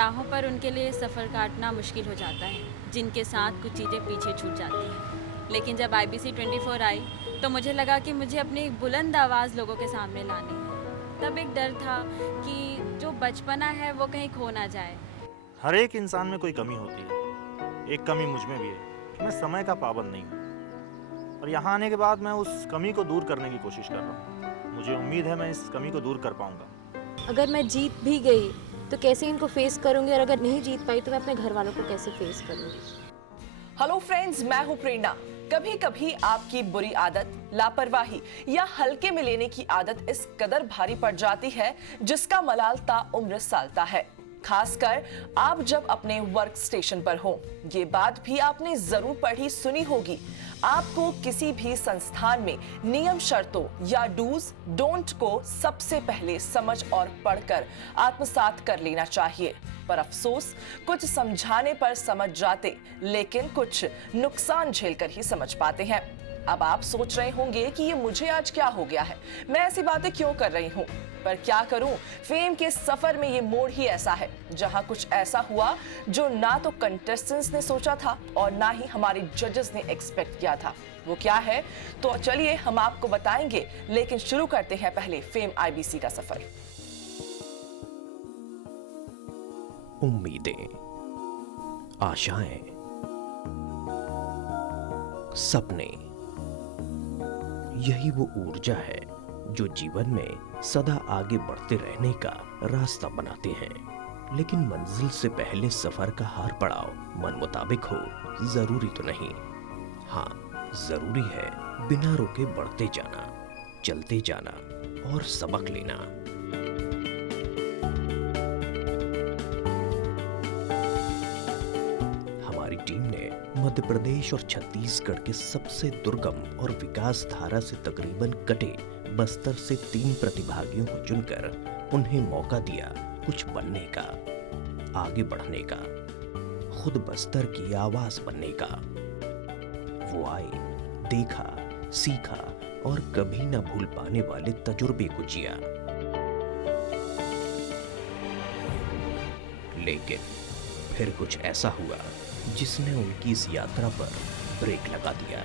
राहों पर उनके लिए सफ़र काटना मुश्किल हो जाता है, जिनके साथ कुछ चीज़ें पीछे छूट जाती हैं। लेकिन जब IBC 24 आई तो मुझे लगा कि मुझे अपनी एक बुलंद आवाज़ लोगों के सामने लानी है। तब एक डर था कि जो बचपना है वो कहीं खो ना जाए। हर एक इंसान में कोई कमी होती है। एक कमी मुझ में भी है कि मैं समय का पाबंद नहीं हूँ, और यहाँ आने के बाद मैं उस कमी को दूर करने की कोशिश कर रहा हूँ। मुझे उम्मीद है मैं इस कमी को दूर कर पाऊंगा। अगर मैं जीत भी गई तो कैसे इनको फेस करूंगी, और अगर नहीं जीत पाई तो मैं अपने घर वालों को कैसे फेस करूंगी। हेलो फ्रेंड्स, मैं हूं प्रेरणा। कभी कभी आपकी बुरी आदत, लापरवाही या हल्के में लेने की आदत इस कदर भारी पड़ जाती है जिसका मलाल ताउम्र सालता है। खासकर आप जब अपने वर्क स्टेशन पर हो। ये बात भी आपने जरूर पढ़ी सुनी होगी। आपको किसी भी संस्थान में नियम शर्तों या डूज डोंट को सबसे पहले समझ और पढ़कर आत्मसात कर लेना चाहिए। पर अफसोस, कुछ समझाने पर समझ जाते, लेकिन कुछ नुकसान झेलकर ही समझ पाते हैं। अब आप सोच रहे होंगे कि ये मुझे आज क्या हो गया है, मैं ऐसी बातें क्यों कर रही हूँ। पर क्या करूं, फेम के सफर में ये मोड़ ही ऐसा है जहां कुछ ऐसा हुआ जो ना तो कंटेस्टेंट्स ने सोचा था और ना ही हमारे जजेस ने एक्सपेक्ट किया था। वो क्या है तो चलिए हम आपको बताएंगे, लेकिन शुरू करते हैं पहले फेम IBC का सफर। उम्मीदें, आशाएं, सपने, यही वो ऊर्जा है जो जीवन में सदा आगे बढ़ते रहने का रास्ता बनाते हैं। लेकिन मंजिल से पहले सफर का हर पड़ाव मन मुताबिक हो जरूरी तो नहीं। हाँ, जरूरी है बिना रुके बढ़ते जाना, चलते जाना और सबक लेना। हमारी टीम ने मध्य प्रदेश और छत्तीसगढ़ के सबसे दुर्गम और विकास धारा से तकरीबन कटे बस्तर से 3 प्रतिभागियों को चुनकर उन्हें मौका दिया कुछ बनने का, आगे बढ़ने का, खुद बस्तर की आवाज बनने का। वो आए, देखा, सीखा और कभी न भूल पाने वाले तजुर्बे को जिया। लेकिन फिर कुछ ऐसा हुआ जिसने उनकी इस यात्रा पर ब्रेक लगा दिया।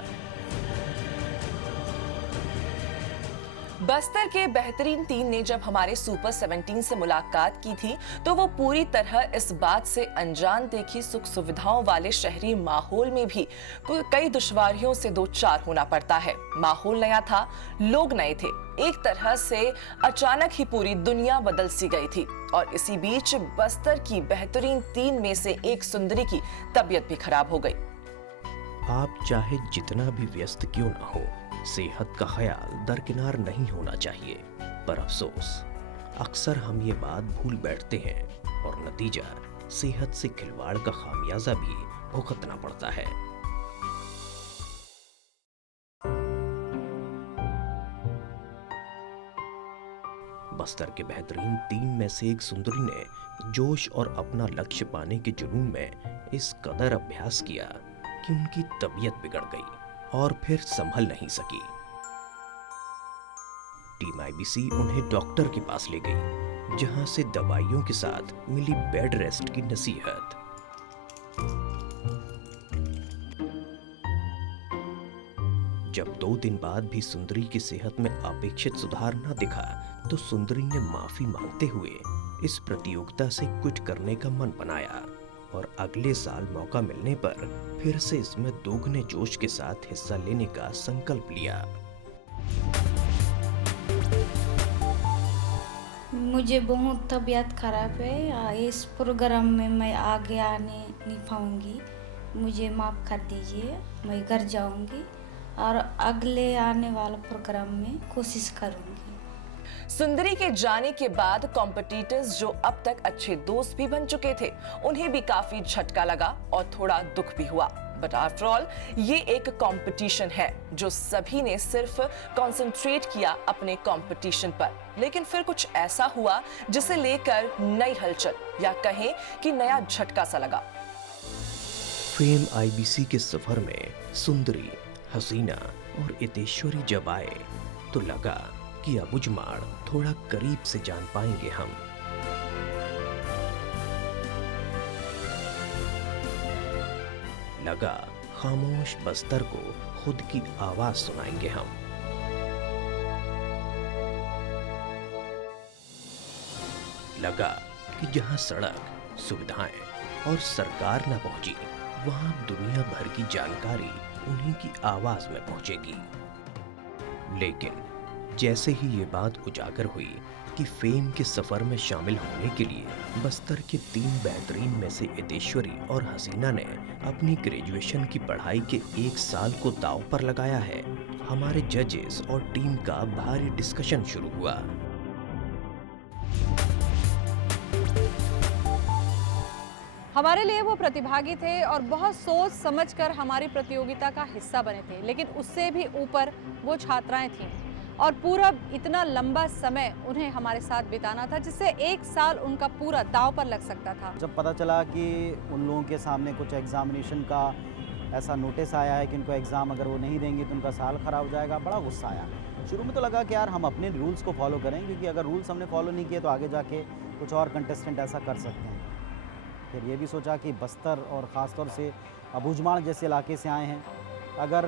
बस्तर के बेहतरीन टीम ने जब हमारे सुपर 17 से मुलाकात की थी तो वो पूरी तरह इस बात से अनजान थे कि सुख सुविधाओं वाले शहरी माहौल में भी कई दुश्वारियों से दो चार होना पड़ता है। माहौल नया था, लोग नए थे, एक तरह से अचानक ही पूरी दुनिया बदल सी गई थी। और इसी बीच बस्तर की बेहतरीन टीम में से एक सुंदरी की तबीयत भी खराब हो गई। आप चाहे जितना भी व्यस्त क्यों ना हो, सेहत का ख्याल दरकिनार नहीं होना चाहिए। पर अफसोस, अक्सर हम ये बात भूल बैठते हैं और नतीजा सेहत से खिलवाड़ का खामियाजा भी भुगतना पड़ता है। बस्तर के बेहतरीन टीम में से एक सुंदरी ने जोश और अपना लक्ष्य पाने के जुनून में इस कदर अभ्यास किया कि उनकी तबीयत बिगड़ गई और फिर संभल नहीं सकी। टीम IBC उन्हें डॉक्टर के पास ले गई, जहां से दवाइयों के साथ मिली बेड रेस्ट की नसीहत। जब 2 दिन बाद भी सुंदरी की सेहत में अपेक्षित सुधार न दिखा तो सुंदरी ने माफी मांगते हुए इस प्रतियोगिता से क्विट करने का मन बनाया और अगले साल मौका मिलने पर फिर से इसमें दोगुने जोश के साथ हिस्सा लेने का संकल्प लिया। मुझे बहुत तबीयत खराब है, इस प्रोग्राम में मैं आगे आने नहीं पाऊंगी, मुझे माफ़ कर दीजिए। मैं घर जाऊंगी और अगले आने वाला प्रोग्राम में कोशिश करूंगी। सुंदरी के जाने के बाद कॉम्पिटिटर्स जो अब तक अच्छे दोस्त भी बन चुके थे, उन्हें भी काफी झटका लगा और थोड़ा दुख भी हुआ। बट आफ्टर ऑल ये एक कंपटीशन है जो सभी ने सिर्फ कंसंट्रेट किया अपने कंपटीशन पर। लेकिन फिर कुछ ऐसा हुआ जिसे लेकर नई हलचल या कहें कि नया झटका सा लगा। फेम IBC के सफर में सुंदरी, हसीना और इतेश्वरी जब आए तो लगा कि अब उजमाड़ थोड़ा करीब से जान पाएंगे हम। लगा खामोश बस्तर को खुद की आवाज सुनाएंगे हम। लगा कि जहां सड़क, सुविधाएं और सरकार न पहुंची, वहां दुनिया भर की जानकारी उन्हीं की आवाज में पहुंचेगी। लेकिन जैसे ही ये बात उजागर हुई कि फेम के सफर में शामिल होने के लिए बस्तर के 3 बेहतरीन में से एतेश्वरी और हसीना ने अपनी ग्रेजुएशन की पढ़ाई के 1 साल को दांव पर लगाया है, हमारे जजेस और टीम का भारी डिस्कशन शुरू हुआ। हमारे लिए वो प्रतिभागी थे और बहुत सोच समझकर हमारी प्रतियोगिता का हिस्सा बने थे, लेकिन उससे भी ऊपर वो छात्राएं थीं और पूरा इतना लंबा समय उन्हें हमारे साथ बिताना था, जिससे 1 साल उनका पूरा दांव पर लग सकता था। जब पता चला कि उन लोगों के सामने कुछ एग्जामिनेशन का ऐसा नोटिस आया है कि उनको एग्ज़ाम अगर वो नहीं देंगे तो उनका साल ख़राब हो जाएगा, बड़ा गुस्सा आया। शुरू में तो लगा कि यार हम अपने रूल्स को फॉलो करें, क्योंकि अगर रूल्स हमने फॉलो नहीं किए तो आगे जाके कुछ और कंटेस्टेंट ऐसा कर सकते हैं। फिर ये भी सोचा कि बस्तर और ख़ास तौर से अबूझमाड़ जैसे इलाके से आए हैं, अगर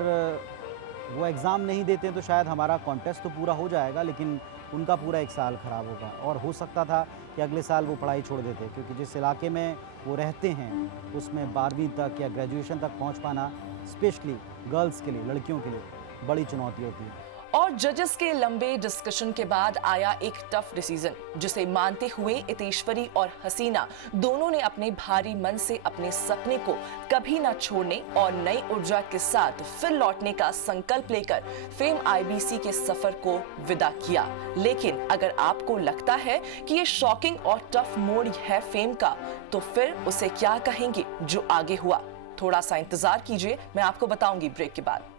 वो एग्ज़ाम नहीं देते तो शायद हमारा कॉन्टेस्ट तो पूरा हो जाएगा, लेकिन उनका पूरा 1 साल ख़राब होगा और हो सकता था कि अगले साल वो पढ़ाई छोड़ देते, क्योंकि जिस इलाके में वो रहते हैं उसमें 12वीं तक या ग्रेजुएशन तक पहुंच पाना स्पेशली गर्ल्स के लिए, लड़कियों के लिए बड़ी चुनौती होती है। और जजेस के लंबे डिस्कशन के बाद आया एक टफ डिसीजन, जिसे मानते हुए एतेश्वरी और हसीना दोनों ने अपने भारी मन से अपने सपने को कभी ना छोड़ने और नई ऊर्जा के साथ फिर लौटने का संकल्प लेकर फेम आईबीसी के सफर को विदा किया। लेकिन अगर आपको लगता है कि ये शॉकिंग और टफ मोड़ है फेम का, तो फिर उसे क्या कहेंगे जो आगे हुआ? थोड़ा सा इंतजार कीजिए, मैं आपको बताऊंगी ब्रेक के बाद।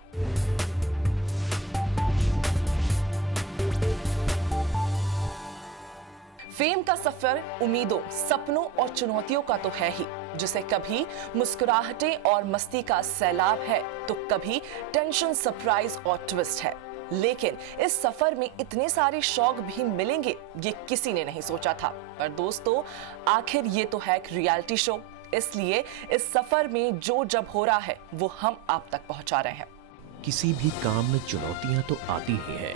फेम का सफर उम्मीदों, सपनों और चुनौतियों का तो है ही, जिसे कभी मुस्कुराहटें और मस्ती का सैलाब है तो कभी टेंशन, सरप्राइज और ट्विस्ट है। लेकिन इस सफर में इतने सारे शौक भी मिलेंगे, ये किसी ने नहीं सोचा था। पर दोस्तों, आखिर ये तो है एक रियलिटी शो, इसलिए इस सफर में जो जब हो रहा है वो हम आप तक पहुंचा रहे हैं। किसी भी काम में चुनौतियां तो आती ही हैं,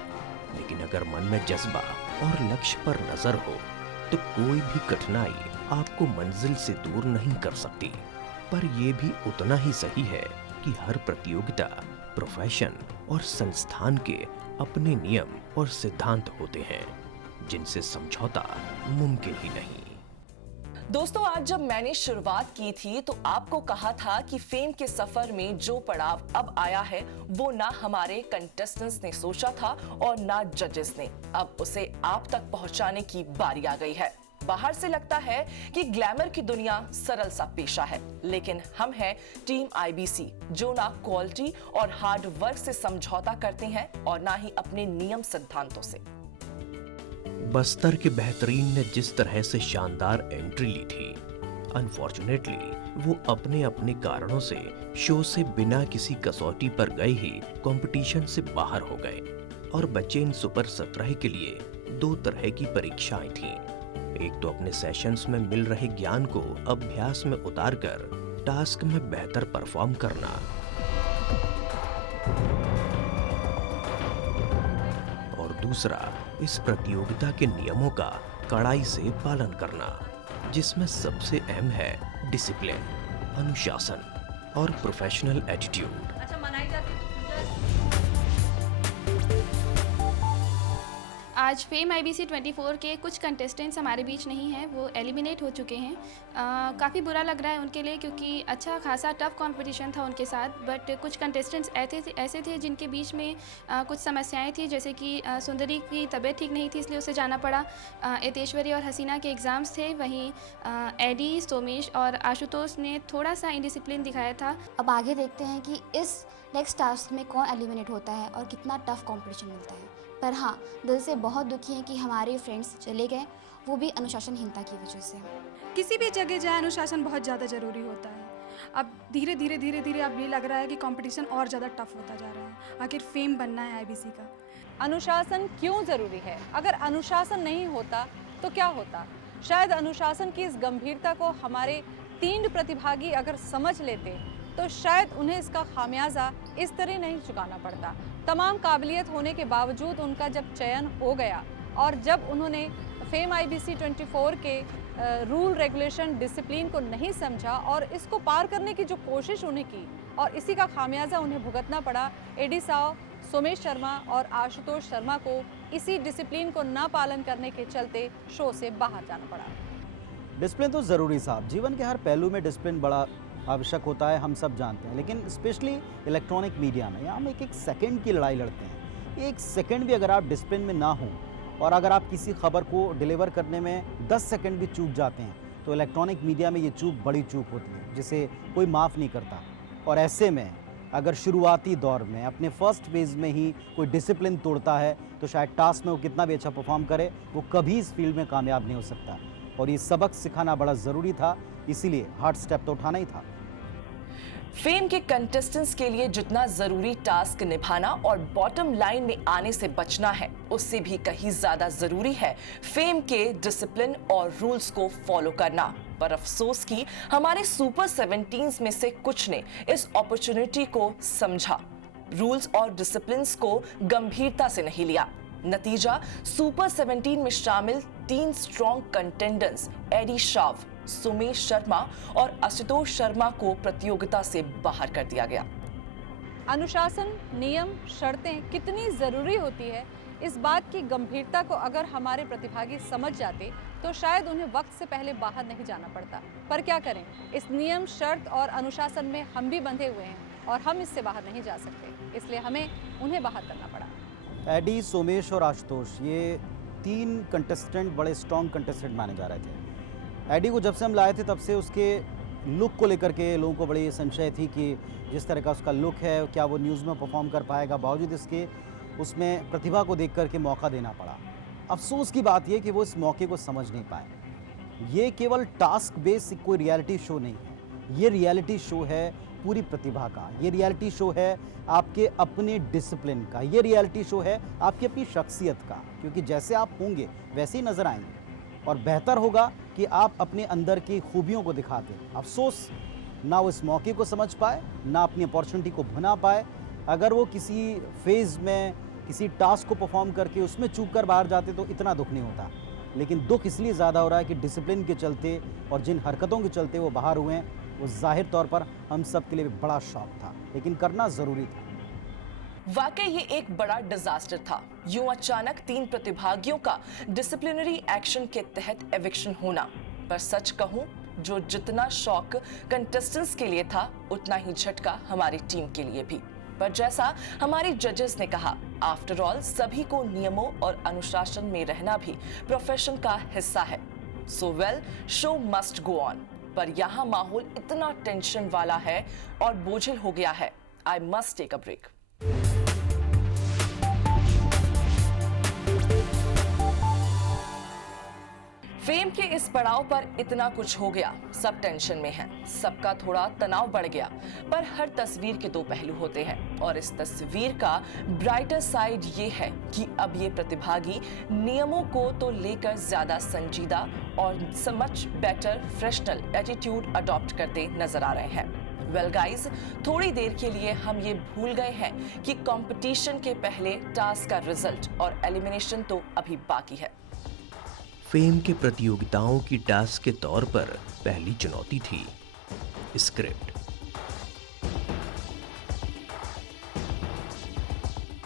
लेकिन अगर मन में जज्बा और लक्ष्य पर नजर हो तो कोई भी कठिनाई आपको मंजिल से दूर नहीं कर सकती। पर यह भी उतना ही सही है कि हर प्रतियोगिता, प्रोफेशन और संस्थान के अपने नियम और सिद्धांत होते हैं, जिनसे समझौता मुमकिन ही नहीं। दोस्तों, आज जब मैंने शुरुआत की थी तो आपको कहा था कि फेम के सफर में जो पड़ाव अब आया है वो ना हमारे कंटेस्टेंट्स ने सोचा था और ना जजेस ने। अब उसे आप तक पहुंचाने की बारी आ गई है। बाहर से लगता है कि ग्लैमर की दुनिया सरल सा पेशा है, लेकिन हम हैं टीम आईबीसी, जो ना क्वालिटी और हार्ड वर्क से समझौता करते हैं और ना ही अपने नियम सिद्धांतों से। बस्तर के बेहतरीन ने जिस तरह से शानदार एंट्री ली थी, अनफॉर्चुनेटली वो अपने अपने कारणों से शो से बिना किसी कसौटी पर गए ही कंपटीशन से बाहर हो गए और बचे इन सुपर 17 के लिए 2 तरह की परीक्षाएं थीं। एक तो अपने सेशंस में मिल रहे ज्ञान को अभ्यास में उतारकर टास्क में बेहतर परफॉर्म करना, और दूसरा इस प्रतियोगिता के नियमों का कड़ाई से पालन करना, जिसमें सबसे अहम है डिसिप्लिन, अनुशासन और प्रोफेशनल एटीट्यूड। अच्छा, मनाई जाती आज फेम आईबीसी 24 के कुछ कंटेस्टेंट्स हमारे बीच नहीं हैं, वो एलिमिनेट हो चुके हैं। काफ़ी बुरा लग रहा है उनके लिए, क्योंकि अच्छा खासा टफ कंपटीशन था उनके साथ। बट कुछ कंटेस्टेंट्स ऐसे थे जिनके बीच में कुछ समस्याएं थी, जैसे कि सुंदरी की तबीयत ठीक नहीं थी, इसलिए उसे जाना पड़ा। एतेश्वरी और हसीना के एग्ज़ाम्स थे, वहीं एडी, सोमेश और आशुतोष ने थोड़ा सा इंडिसिप्लिन दिखाया था। अब आगे देखते हैं कि इस नेक्स्ट टास्क में कौन एलिमिनेट होता है और कितना टफ कंपटीशन मिलता है। पर हाँ, दिल से बहुत दुखी हैं कि हमारे फ्रेंड्स चले गए, वो भी अनुशासनहीनता की वजह से। किसी भी जगह जाए अनुशासन बहुत ज़्यादा ज़रूरी होता है। अब धीरे धीरे अब ये लग रहा है कि कंपटीशन और ज़्यादा टफ होता जा रहा है। आखिर फेम बनना है आईबीसी का। अनुशासन क्यों जरूरी है? अगर अनुशासन नहीं होता तो क्या होता? शायद अनुशासन की इस गंभीरता को हमारे 3 प्रतिभागी अगर समझ लेते तो शायद उन्हें इसका खामियाजा इस तरह नहीं चुकाना पड़ता। तमाम काबिलियत होने के बावजूद उनका जब चयन हो गया और जब उन्होंने फेम IBC 24 के रूल रेगुलेशन डिसिप्लिन को नहीं समझा और इसको पार करने की जो कोशिश उन्हें की और इसी का खामियाजा उन्हें भुगतना पड़ा। एडी साव, सोमेश शर्मा और आशुतोष शर्मा को इसी डिसिप्लिन को ना पालन करने के चलते शो से बाहर जाना पड़ा। डिसिप्लिन तो ज़रूरी साहब, जीवन के हर पहलू में डिसिप्लिन बड़ा आवश्यक होता है, हम सब जानते हैं। लेकिन स्पेशली इलेक्ट्रॉनिक मीडिया में यहाँ हम एक सेकंड की लड़ाई लड़ते हैं। एक सेकंड भी अगर आप डिसिप्लिन में ना हो और अगर आप किसी खबर को डिलीवर करने में 10 सेकंड भी चूक जाते हैं तो इलेक्ट्रॉनिक मीडिया में ये चूक बड़ी चूक होती है जिसे कोई माफ़ नहीं करता। और ऐसे में अगर शुरुआती दौर में अपने फर्स्ट फेज़ में ही कोई डिसिप्लिन तोड़ता है तो शायद टास्क में वो कितना भी अच्छा परफॉर्म करे, वो कभी इस फील्ड में कामयाब नहीं हो सकता। और ये सबक सिखाना बड़ा ज़रूरी था, इसीलिए हार्ड स्टेप तो उठाना ही था। फेम के कंटेस्टेंट्स के लिए जितना जरूरी टास्क निभाना और बॉटम लाइन में आने से बचना है, उससे भी कहीं ज्यादा जरूरी है फेम के डिसिप्लिन और रूल्स को फॉलो करना। पर अफसोस कि हमारे सुपर 17s में से कुछ ने इस अपॉर्चुनिटी को समझा, रूल्स और डिसिप्लिन को गंभीरता से नहीं लिया। नतीजा, सुपर 17 में शामिल 3 strong contendents Eddie Shaw, Somesh Sharma और आशुतोष शर्मा को प्रतियोगिता से बाहर कर दिया गया। अनुशासन, नियम, शर्तें कितनी जरूरी होती है, इस बात की गंभीरता को अगर हमारे प्रतिभागी समझ जाते तो शायद उन्हें वक्त से पहले बाहर नहीं जाना पड़ता। पर क्या करें, इस नियम, शर्त और अनुशासन में हम भी बंधे हुए हैं और हम इससे बाहर नहीं जा सकते, इसलिए हमें उन्हें बाहर करना पड़ा। एडी, सोमेश और आशुतोष, ये 3 कंटेस्टेंट बड़े स्ट्रॉन्ग कंटेस्टेंट माने जा रहे थे। एडी को जब से हम लाए थे तब से उसके लुक को लेकर के लोगों को बड़ी संशय थी कि जिस तरह का उसका लुक है क्या वो न्यूज़ में परफॉर्म कर पाएगा। बावजूद इसके उसमें प्रतिभा को देख कर के मौका देना पड़ा। अफसोस की बात यह कि वो इस मौके को समझ नहीं पाए। ये केवल टास्क बेस्ड कोई रियलिटी शो नहीं है, ये रियलिटी शो है पूरी प्रतिभा का, ये रियलिटी शो है आपके अपने डिसिप्लिन का, ये रियलिटी शो है आपकी अपनी शख्सियत का। क्योंकि जैसे आप होंगे वैसे ही नज़र आएंगे और बेहतर होगा कि आप अपने अंदर की खूबियों को दिखाते। अफसोस ना वो इस मौके को समझ पाए, ना अपनी अपॉर्चुनिटी को भुना पाए। अगर वो किसी फेज़ में किसी टास्क को परफॉर्म करके उसमें चूक कर बाहर जाते तो इतना दुख नहीं होता। लेकिन दुख इसलिए ज़्यादा हो रहा है कि डिसिप्लिन के चलते और जिन हरकतों के चलते वो बाहर हुए हैं, वो जाहिर तौर पर हम सब के लिए बड़ा शौक था, लेकिन करना ज़रूरी था। वाकई ये एक बड़ा डिजास्टर था। यूं अचानक 3 प्रतिभागियों का डिसिप्लिनरी एक्शन के तहत एविक्शन होना। पर सच कहूं, जो जितना शौक कंटेस्टेंट्स के लिए था उतना ही झटका हमारी टीम के लिए भी। पर जैसा हमारे जजेस ने कहा, आफ्टर ऑल सभी को नियमों और अनुशासन में रहना भी प्रोफेशन का हिस्सा है। So well, show must go on. पर यहाँ माहौल इतना टेंशन वाला है और बोझिल हो गया है, I must take a break. Fame के इस पड़ाव पर इतना कुछ हो गया, सब टेंशन में हैं, सबका थोड़ा तनाव बढ़ गया। पर हर तस्वीर के 2 पहलू होते हैं और इस तस्वीर का ब्राइटर साइड ये है कि अब ये प्रतिभागी नियमों को तो लेकर ज्यादा संजीदा और much better professional attitude adopt करते नजर आ रहे हैं। वेल गाइस, थोड़ी देर के लिए हम ये भूल गए हैं कि कंपटीशन के पहले टास्क का रिजल्ट और एलिमिनेशन तो अभी बाकी है। फेम के प्रतियोगिताओं की टास्क के तौर पर पहली चुनौती थी स्क्रिप्ट,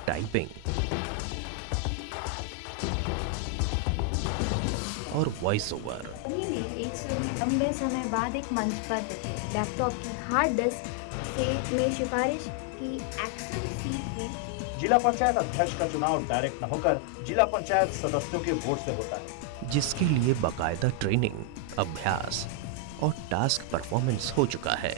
टाइपिंग और वॉइस ओवर। एक लंबे समय बाद एक मंच पर दिखे। लैपटॉप की हार्ड डिस्क में सिफारिश की एक्शन सीट में जिला पंचायत अध्यक्ष का चुनाव डायरेक्ट न होकर जिला पंचायत सदस्यों के वोट से होता है, जिसके लिए बाकायदा ट्रेनिंग, अभ्यास और टास्क परफॉर्मेंस हो चुका है।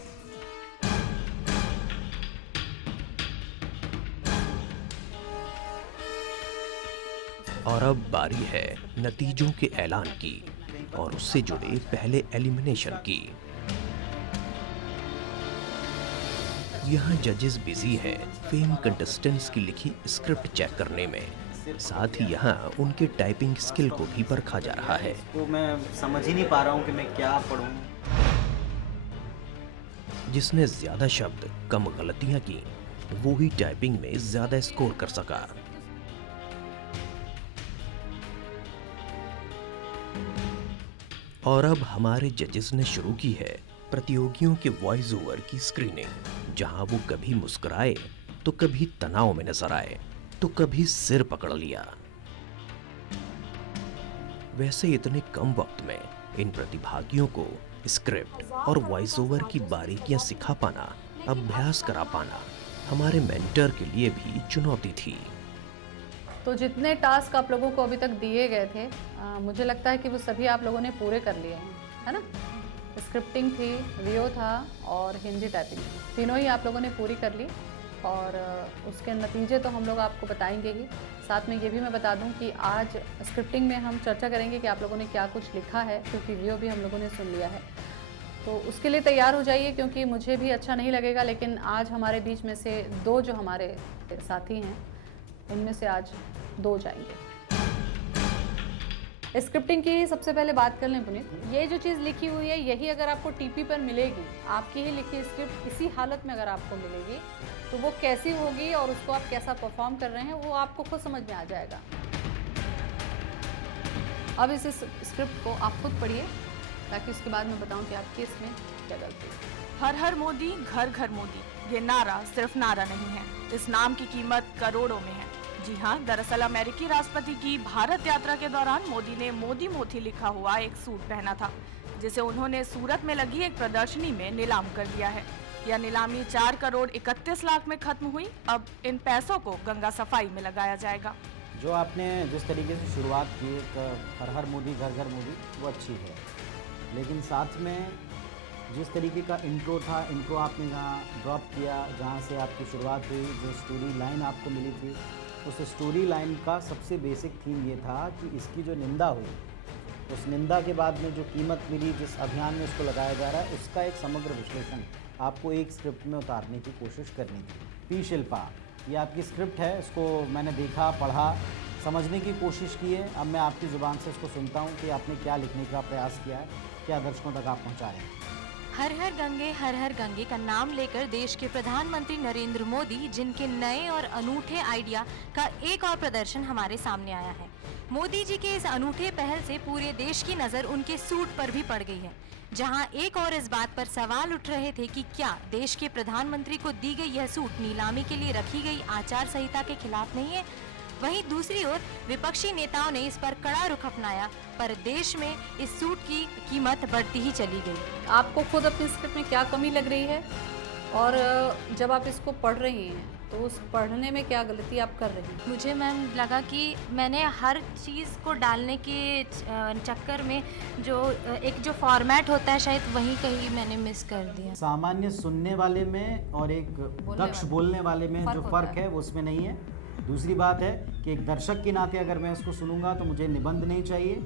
और अब बारी है नतीजों के ऐलान की और उससे जुड़े पहले एलिमिनेशन की। यहाँ जजेस बिजी हैं फेम कंटेस्टेंट्स की लिखी स्क्रिप्ट चेक करने में, साथ ही यहाँ उनके टाइपिंग स्किल को भी परखा जा रहा है। तो मैं समझ ही नहीं पा रहा हूँ कि मैं क्या पढ़ूं। जिसने ज्यादा शब्द कम गलतियां की वो ही टाइपिंग में ज्यादा स्कोर कर सका। और अब हमारे जजेस ने शुरू की है प्रतियोगियों के वॉइस ओवर की स्क्रीनिंग, जहां वो कभी मुस्कुराए तो कभी तनाव में नजर आए तो कभी सिर पकड़ लिया। वैसे इतने कम वक्त में इन प्रतिभागियों को स्क्रिप्ट और वॉइस ओवर की बारीकियां सिखा पाना, अभ्यास करा पाना हमारे मेंटर के लिए भी चुनौती थी। तो जितने टास्क आप लोगों को अभी तक दिए गए थे, मुझे लगता है कि वो सभी आप लोगों ने पूरे कर लिए हैं, है ना? स्क्रिप्टिंग थी, वीओ था और हिंदी टाइपिंग, तीनों ही आप लोगों ने पूरी कर ली। और उसके नतीजे तो हम लोग आपको बताएंगे ही। साथ में ये भी मैं बता दूं कि आज स्क्रिप्टिंग में हम चर्चा करेंगे कि आप लोगों ने क्या कुछ लिखा है, क्योंकि वीओ भी हम लोगों ने सुन लिया है। तो उसके लिए तैयार हो जाइए, क्योंकि मुझे भी अच्छा नहीं लगेगा, लेकिन आज हमारे बीच में से दो जो हमारे साथी हैं उनमें से आज दो जाएंगे। स्क्रिप्टिंग की सबसे पहले बात कर लें पुनीत। ये जो चीज़ लिखी हुई है यही अगर आपको टीपी पर मिलेगी, आपकी ही लिखी स्क्रिप्ट इसी हालत में अगर आपको मिलेगी तो वो कैसी होगी और उसको आप कैसा परफॉर्म कर रहे हैं वो आपको खुद समझ में आ जाएगा। अब इस स्क्रिप्ट को आप खुद पढ़िए ताकि उसके बाद मैं बताऊं कि आपकी इसमें क्या गलती है। हर हर मोदी घर घर मोदी, ये नारा सिर्फ नारा नहीं है, इस नाम की कीमत करोड़ों में है। जी हाँ, दरअसल अमेरिकी राष्ट्रपति की भारत यात्रा के दौरान मोदी ने मोदी मोथी लिखा हुआ एक सूट पहना था, जिसे उन्होंने सूरत में लगी एक प्रदर्शनी में नीलाम कर दिया है। यह नीलामी 4 करोड़ 31 लाख में खत्म हुई। अब इन पैसों को गंगा सफाई में लगाया जाएगा। जो आपने जिस तरीके से शुरुआत की, हर हर मोदी घर घर मोदी, वो अच्छी है, लेकिन साथ में जिस तरीके का इंट्रो था, इंट्रो आपने जहाँ ड्रॉप किया, जहाँ से आपकी शुरुआत हुई, जो स्टोरी लाइन आपको मिली थी, उस स्टोरी लाइन का सबसे बेसिक थीम ये था कि इसकी जो निंदा हुई, उस निंदा के बाद में जो कीमत मिली, जिस अभियान में इसको लगाया जा रहा है, उसका एक समग्र विश्लेषण आपको एक स्क्रिप्ट में उतारने की कोशिश करनी थी। पी शिल्पा, ये आपकी स्क्रिप्ट है, इसको मैंने देखा, पढ़ा, समझने की कोशिश की है। अब मैं आपकी ज़ुबान से इसको सुनता हूँ कि आपने क्या लिखने का प्रयास किया है, क्या दर्शकों तक आप पहुँचा रहे हैं। हर हर गंगे का नाम लेकर देश के प्रधानमंत्री नरेंद्र मोदी, जिनके नए और अनूठे आइडिया का एक और प्रदर्शन हमारे सामने आया है। मोदी जी के इस अनूठे पहल से पूरे देश की नज़र उनके सूट पर भी पड़ गई है, जहां एक और इस बात पर सवाल उठ रहे थे कि क्या देश के प्रधानमंत्री को दी गई यह सूट नीलामी के लिए रखी गई आचार संहिता के खिलाफ नहीं है। वहीं दूसरी ओर विपक्षी नेताओं ने इस पर कड़ा रुख अपनाया, पर देश में इस सूट की कीमत बढ़ती ही चली गई। आपको खुद अपनी स्क्रिप्ट में क्या कमी लग रही है और जब आप इसको पढ़ रही हैं तो उस पढ़ने में क्या गलती आप कर रही हैं? मुझे मैम लगा कि मैंने हर चीज़ को डालने के चक्कर में जो फॉर्मेट होता है शायद वहीं कहीं मैंने मिस कर दिया। सामान्य सुनने वाले में और एक दक्ष बोलने वाले में जो फर्क है वो उसमें नहीं है। दूसरी बात है कि एक दर्शक के नाते अगर मैं इसको सुनूंगा तो मुझे निबंध नहीं चाहिए,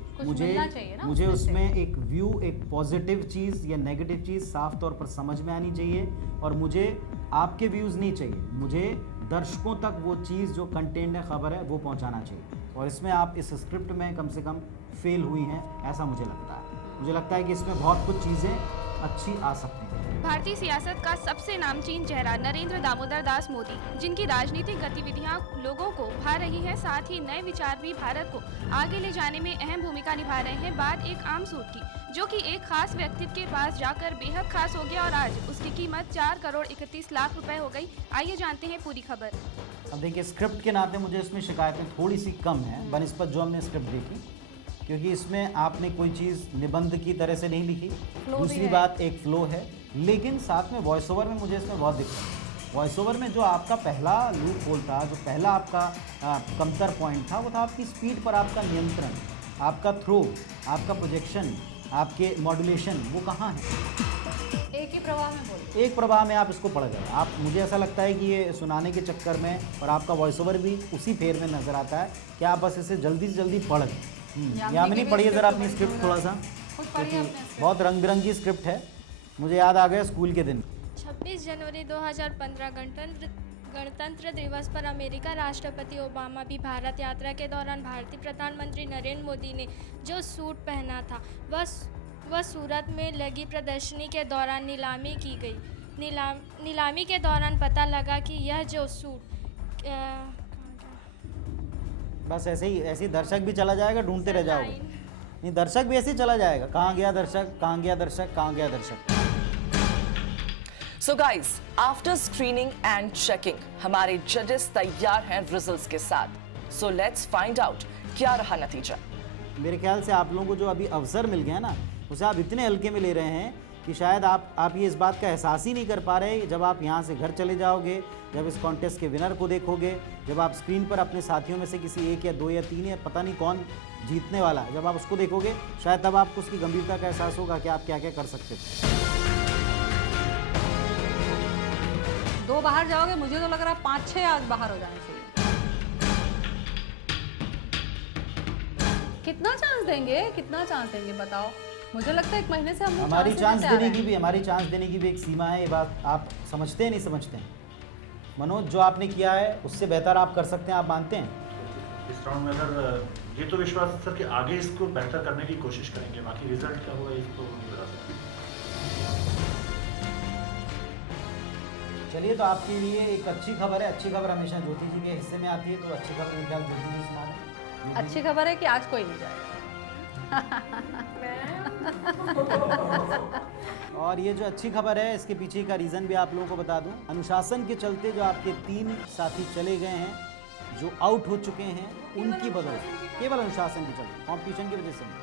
मुझे उसमें एक व्यू, एक पॉजिटिव चीज़ या नेगेटिव चीज़ साफ तौर पर समझ में आनी चाहिए। और मुझे आपके व्यूज़ नहीं चाहिए, मुझे दर्शकों तक वो चीज़ जो कंटेंट है, खबर है, वो पहुंचाना चाहिए। और इसमें आप इस स्क्रिप्ट में कम से कम फेल हुई हैं, ऐसा मुझे लगता है। मुझे लगता है कि इसमें बहुत कुछ चीज़ें अच्छी आ सकती हैं। भारतीय सियासत का सबसे नामचीन चेहरा नरेंद्र दामोदर दास मोदी, जिनकी राजनीतिक गतिविधियां लोगों को भा रही है, साथ ही नए विचार भी भारत को आगे ले जाने में अहम भूमिका निभा रहे हैं। बात एक आम सूट की, जो कि एक खास व्यक्तित्व के पास जाकर बेहद खास हो गया और आज उसकी कीमत 4 करोड़ 31 लाख रुपए हो गई। आइए जानते हैं पूरी खबर। अब देखिए, स्क्रिप्ट के नाते मुझे इसमें शिकायतें थोड़ी सी कम हैं बनिस्बत जो हमने स्क्रिप्ट देखी, क्योंकि इसमें आपने कोई चीज़ निबंध की तरह से नहीं लिखी। दूसरी बात, एक फ्लो है, लेकिन साथ में वॉइस ओवर में मुझे इसमें बहुत दिक्कत है। वॉइस ओवर में जो आपका पहला लूप होल था, जो पहला आपका कमतर पॉइंट था, वो था आपकी स्पीड पर आपका नियंत्रण, आपका थ्रो, आपका प्रोजेक्शन, आपके मॉड्यूलेशन, वो कहाँ है? एक ही प्रवाह में बोलो, एक प्रवाह में आप इसको पढ़ गए। आप, मुझे ऐसा लगता है कि ये सुनाने के चक्कर में और आपका वॉइस ओवर भी उसी फेर में नज़र आता है कि आप बस इसे जल्दी से जल्दी पढ़ गए। यामिनी, पढ़िए ज़रा अपनी स्क्रिप्ट थोड़ा सा, क्योंकि बहुत रंग बिरंगी स्क्रिप्ट है। मुझे याद आ गया स्कूल के दिन। 26 जनवरी 2015 गणतंत्र दिवस पर अमेरिका राष्ट्रपति ओबामा भी भारत यात्रा के दौरान भारतीय प्रधानमंत्री नरेंद्र मोदी ने जो सूट पहना था वह सूरत में लगी प्रदर्शनी के दौरान नीलामी की गई। नीलामी के दौरान पता लगा कि यह जो सूट बस ऐसे ही दर्शक भी चला जाएगा, ढूंढते रह जाओगे। नहीं, दर्शक भी ऐसे ही चला जाएगा, कहाँ गया दर्शक, कहाँ गया दर्शक, कहाँ गया दर्शक। So guys, after screening and checking, हमारे जजेस तैयार हैं रिजल्ट्स के साथ। So let's find out क्या रहा नतीजा। मेरे ख्याल से आप लोगों को जो अभी अवसर मिल गया ना, उसे आप इतने हल्के में ले रहे हैं कि शायद आप ये इस बात का एहसास ही नहीं कर पा रहे। जब आप यहाँ से घर चले जाओगे, जब इस कॉन्टेस्ट के विनर को देखोगे, जब आप स्क्रीन पर अपने साथियों में से किसी एक या दो या तीन या पता नहीं कौन जीतने वाला है, जब आप उसको देखोगे, शायद तब आपको उसकी गंभीरता का एहसास होगा कि आप क्या क्या कर सकते थे। 2 बाहर जाओगे, मुझे तो लग रहा है 5-6 आज बाहर हो जाने चाहिए। कितना चांस देंगे बताओ। मुझे लगता है 1 महीने से हम लोग हमारी चांस देते आ रहे देने की भी एक सीमा है। ये बात आप समझते हैं नहीं समझते हैं? मनोज, जो आपने किया है उससे बेहतर आप कर सकते हैं, आप मानते हैं? इस राउंड में अगर ये तो विश्वास है सर कि आगे इसको बेहतर करने की कोशिश करेंगे, बाकी रिजल्ट क्या होगा इसको नहीं बता सकते। चलिए, तो आपके लिए एक अच्छी खबर है। अच्छी खबर हमेशा ज्योति जी के हिस्से में आती है, तो अच्छी खबर मेरे ख्याल ज्योति जी सुना दें। अच्छी खबर है कि आज कोई नहीं जाएगा। और ये जो अच्छी खबर है, इसके पीछे का रीज़न भी आप लोगों को बता दूं। अनुशासन के चलते जो आपके 3 साथी चले गए हैं, जो आउट हो चुके हैं, उनकी बदौलत, केवल अनुशासन के चलते, कंपटीशन की वजह से नहीं।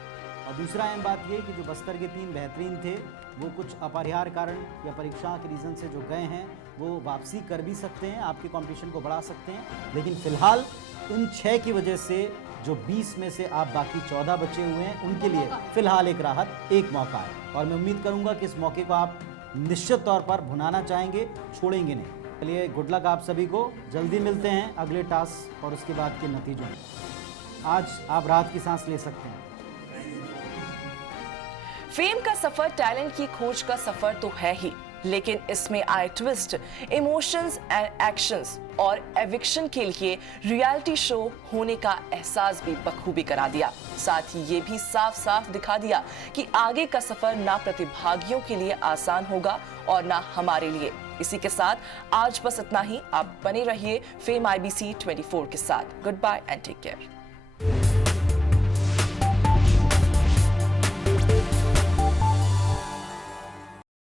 और दूसरा अहम बात ये कि जो बस्तर के 3 बेहतरीन थे, वो कुछ अपरिहार्य कारण या परीक्षा के रीज़न से जो गए हैं, वो वापसी कर भी सकते हैं, आपके कंपटीशन को बढ़ा सकते हैं। लेकिन फ़िलहाल उन 6 की वजह से जो 20 में से आप बाकी 14 बचे हुए हैं, उनके लिए फ़िलहाल एक राहत, एक मौका है। और मैं उम्मीद करूंगा कि इस मौके को आप निश्चित तौर पर भुनाना चाहेंगे, छोड़ेंगे नहीं। चलिए, गुड लक आप सभी को। जल्दी मिलते हैं अगले टास्क और उसके बाद के नतीजों में। आज आप राहत की सांस ले सकते हैं। फेम का सफर, टैलेंट की खोज का सफर तो है ही, लेकिन इसमें आए ट्विस्ट, इमोशंस एंड एक्शंस और एविक्शन के लिए रियलिटी शो होने का एहसास भी बखूबी करा दिया। साथ ही ये भी साफ साफ दिखा दिया कि आगे का सफर ना प्रतिभागियों के लिए आसान होगा और ना हमारे लिए। इसी के साथ आज बस इतना ही। आप बने रहिए फेम IBC 24 के साथ। Goodbye and take care.